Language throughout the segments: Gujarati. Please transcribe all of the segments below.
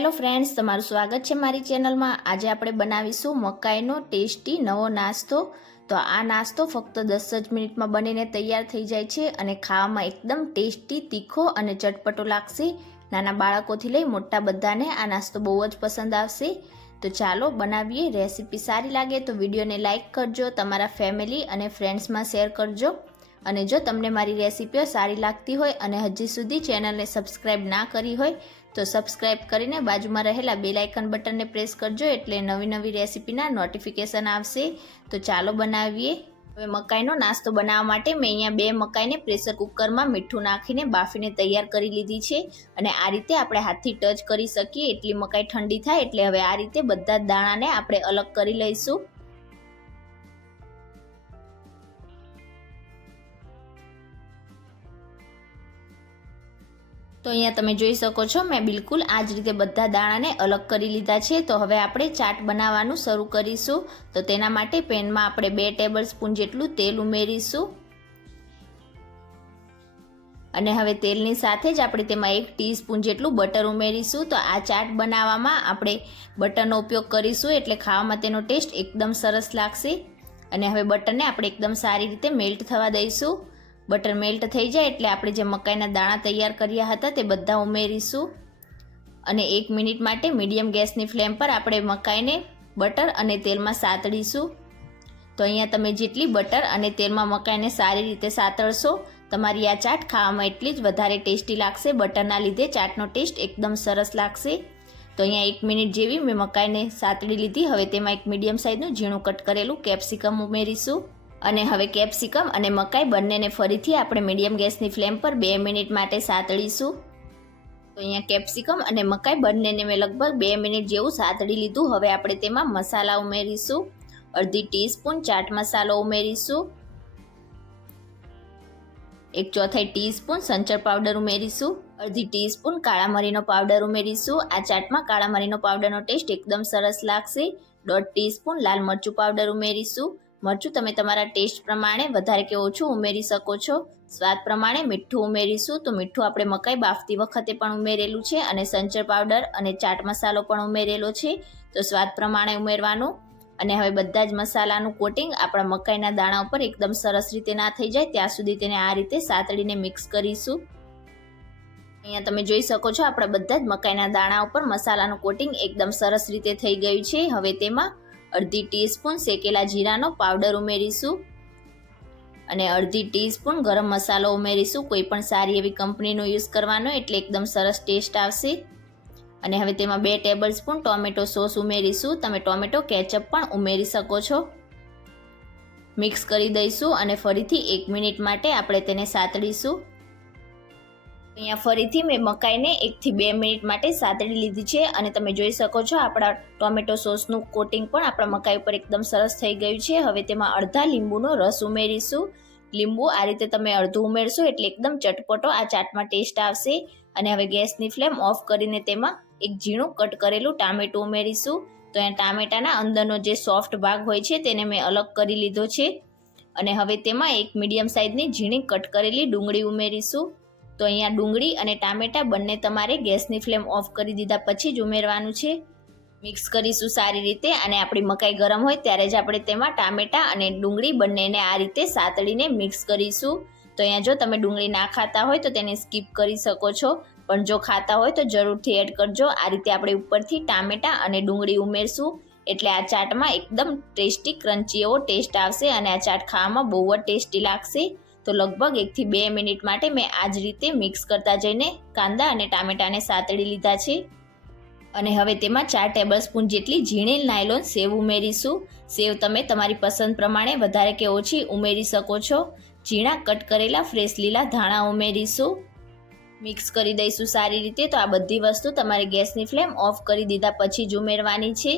હેલો ફ્રેન્ડ્સ, તમારું સ્વાગત છે મારી ચેનલમાં। આજે આપણે બનાવીશું મકાઈનો ટેસ્ટી નવો નાસ્તો। તો આ નાસ્તો ફક્ત 10 જ મિનિટમાં બનીને તૈયાર થઈ જાય છે અને ખાવામાં એકદમ ટેસ્ટી, તીખો અને ચટપટો લાગશે। નાના બાળકોથી લઈ મોટા બધાને આ નાસ્તો બહુ જ પસંદ આવશે। તો ચાલો બનાવીએ। રેસીપી સારી લાગે તો વિડીયોને લાઇક કરજો, તમારા ફેમિલી અને ફ્રેન્ડ્સમાં શેર કરજો। અને જો તમને મારી રેસીપીઓ સારી લાગતી હોય અને હજી સુધી ચેનલને સબસ્ક્રાઈબ ના કરી હોય તો સબસ્ક્રાઈબ કરીને બાજુમાં રહેલા બેલ આઇકન બટનને પ્રેસ કરજો, એટલે નવી રેસીપીના નોટિફિકેશન આવશે। તો ચાલો બનાવીએ। હવે મકાઈનો નાસ્તો બનાવવા માટે મેં અહીંયા 2 મકાઈને પ્રેશર કુકરમાં મીઠું નાખીને બાફીને તૈયાર કરી લીધી છે। અને આ રીતે આપણે હાથથી ટચ કરી શકીએ એટલી મકાઈ ઠંડી થાય એટલે હવે આ રીતે બધા જ દાણાને આપણે અલગ કરી લઈશું। તો અહીંયા તમે જોઈ શકો છો મેં બિલકુલ આ જ રીતે બધા દાણાને અલગ કરી લીધા છે। તો હવે આપણે ચાટ બનાવવાનું શરૂ કરીશું। તો તેના માટે પેનમાં આપણે 2 ટેબલ સ્પૂન જેટલું તેલ ઉમેરીશું અને હવે તેલની સાથે જ આપણે તેમાં 1 ટીસ્પૂન જેટલું બટર ઉમેરીશું। તો આ ચાટ બનાવવામાં આપણે બટરનો ઉપયોગ કરીશું એટલે ખાવામાં તેનો ટેસ્ટ એકદમ સરસ લાગશે। અને હવે બટરને આપણે એકદમ સારી રીતે મેલ્ટ થવા દઈશું। બટર મેલ્ટ થઈ જાય એટલે આપણે જે મકાઈના દાણા તૈયાર કર્યા હતા તે બધા ઉમેરીશું અને 1 મિનિટ માટે મીડિયમ ગેસની ફ્લેમ પર આપણે મકાઈને બટર અને તેલમાં સાતળીશું। તો અહીંયા તમે જેટલી બટર અને તેલમાં મકાઈને સારી રીતે સાતળશો તમારી આ ચાટ ખાવામાં એટલી જ વધારે ટેસ્ટી લાગશે। બટરના લીધે ચાટનો ટેસ્ટ એકદમ સરસ લાગશે। તો અહીંયા 1 મિનિટ જેવી મેં મકાઈને સાતળી લીધી। હવે તેમાં એક મીડિયમ સાઇઝનું ઝીણું કટ કરેલું કેપ્સિકમ ઉમેરીશું અને હવે કેપ્સિકમ અને મકાઈ બંનેને ફરીથી આપણે મીડિયમ ગેસની ફ્લેમ પર 2 મિનિટ માટે સાતળીશું। તો અહીંયા કેપ્સિકમ અને મકાઈ બંનેને મેં લગભગ 2 મિનિટ જેવું સાતળી લીધું। હવે આપણે તેમાં મસાલા ઉમેરીશું। અડધી ટીસ્પૂન ચાટ મસાલો ઉમેરીશું, 1/4 ટીસ્પૂન સંચર પાવડર ઉમેરીશું, અડધી ટીસ્પૂન કાળા મરીનો પાવડર ઉમેરીશું। આ ચાટમાં કાળા મરીનો પાવડરનો ટેસ્ટ એકદમ સરસ લાગશે। 1/2 ટીસ્પૂન લાલ મરચું પાવડર ઉમેરીશું। મરચું તમે તમારા ટેસ્ટ પ્રમાણે વધારે કે ઓછું ઉમેરી શકો છો। સ્વાદ પ્રમાણે મીઠું ઉમેરીશું। તો મીઠું આપણે મકાઈ બાફતી વખતે પણ ઉમેરેલું છે અને સંચર પાવડર અને ચાટ મસાલો પણ ઉમેરેલો છે, તો સ્વાદ પ્રમાણે ઉમેરવાનું। અને હવે બધા જ મસાલાનું કોટિંગ આપણા મકાઈના દાણા ઉપર એકદમ સરસ રીતે ના થઈ જાય ત્યાં સુધી તેને આ રીતે સાતળીને મિક્સ કરીશું। અહીંયા તમે જોઈ શકો છો આપણા બધા જ મકાઈના દાણા ઉપર મસાલાનું કોટિંગ એકદમ સરસ રીતે થઈ ગયું છે। હવે તેમાં અડધી ટીસ્પૂન શેકેલા જીરાનો પાવડર ઉમેરીશું અને અડધી ટીસ્પૂન ગરમ મસાલો ઉમેરીશું। કોઈ પણ સારી એવી કંપનીનો યુઝ કરવાનો એટલે એકદમ સરસ ટેસ્ટ આવશે। અને હવે તેમાં 2 ટેબલ સ્પૂન ટોમેટો સોસ ઉમેરીશું। તમે ટોમેટો કેચઅપ પણ ઉમેરી શકો છો। મિક્સ કરી દઈશું અને ફરીથી 1 મિનિટ માટે આપણે તેને સાતળીશું। અહીંયા ફરીથી મેં મકાઈને 1 થી 2 મિનિટ માટે સાતળી લીધી છે અને તમે જોઈ શકો છો આપણા ટોમેટો સોસનું કોટિંગ પણ આપણા મકાઈ ઉપર એકદમ સરસ થઈ ગયું છે। હવે તેમાં અડધા લીંબુનો રસ ઉમેરીશું। લીંબુ આ રીતે તમે અડધું ઉમેરશો એટલે એકદમ ચટપટો આ ચાટમાં ટેસ્ટ આવશે। અને હવે ગેસની ફ્લેમ ઓફ કરીને તેમાં એક ઝીણું કટ કરેલું ટામેટું ઉમેરીશું। તો અહીંયા ટામેટાના અંદરનો જે સોફ્ટ ભાગ હોય છે તેને મેં અલગ કરી લીધો છે અને હવે તેમાં એક મીડિયમ સાઇઝની ઝીણી કટ કરેલી ડુંગળી ઉમેરીશું। તો અહીંયા ડુંગળી અને ટામેટા બંને તમારે ગેસની ફ્લેમ ઓફ કરી દીધા પછી જ ઉમેરવાનું છે। મિક્સ કરીશું સારી રીતે અને આપણી મકાઈ ગરમ હોય ત્યારે જ આપણે તેમાં ટામેટા અને ડુંગળી બંનેને આ રીતે સાતળીને મિક્સ કરીશું। તો અહીંયા જો તમે ડુંગળી ના ખાતા હોય તો તેને સ્કીપ કરી શકો છો, પણ જો ખાતા હોય તો જરૂરથી એડ કરજો। આ રીતે આપણે ઉપરથી ટામેટા અને ડુંગળી ઉમેરશું એટલે આ ચાટમાં એકદમ ટેસ્ટી ક્રન્ચી એવો ટેસ્ટ આવશે અને આ ચાટ ખાવામાં બહુ જ ટેસ્ટી લાગશે। તો લગભગ 1 થી 2 મિનિટ માટે મેં આ જ રીતે મિક્સ કરતા જઈને કાંદા અને ટામેટાને સાતળી લીધા છે। અને હવે તેમાં 4 ટેબલ સ્પૂન જેટલી ઝીણી નાયલોન સેવ ઉમેરીશું। સેવ તમે તમારી પસંદ પ્રમાણે વધારે કે ઓછી ઉમેરી શકો છો। ઝીણા કટ કરેલા ફ્રેશ લીલા ધાણા ઉમેરીશું। મિક્સ કરી દઈશું સારી રીતે। તો આ બધી વસ્તુ તમારે ગેસની ફ્લેમ ઓફ કરી દીધા પછી જ ઉમેરવાની છે।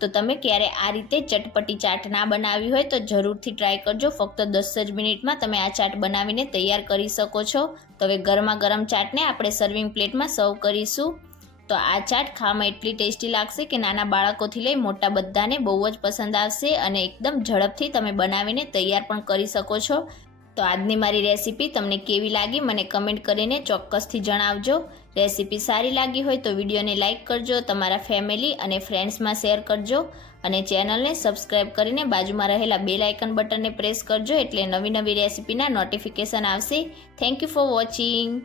તો તમે ક્યારે આ રીતે ચટપટી ચાટ ના બનાવી હોય તો જરૂરથી ટ્રાય કરજો। ફક્ત 10 જ મિનિટમાં તમે આ ચાટ બનાવીને તૈયાર કરી શકો છો। તો હવે ગરમા ગરમ ચાટને આપણે સર્વિંગ પ્લેટમાં સર્વ કરીશું। તો આ ચાટ ખાવામાં એટલી ટેસ્ટી લાગશે કે નાના બાળકોથી લઈ મોટા બધાને બહુ જ પસંદ આવશે અને એકદમ ઝડપથી તમે બનાવીને તૈયાર પણ કરી શકો છો। તો આજની મારી રેસીપી તમને કેવી લાગી મને કમેન્ટ કરીને ચોક્કસથી જણાવજો. રેસીપી સારી લાગી હોય તો વિડીયોને લાઇક કરજો, તમારા ફેમિલી અને ફ્રેન્ડ્સમાં શેર કરજો અને ચેનલને સબસ્ક્રાઈબ કરીને બાજુમાં રહેલા બેલ આઇકન બટનને પ્રેસ કરજો એટલે નવી રેસીપીના નોટિફિકેશન આવશે. Thank you for watching.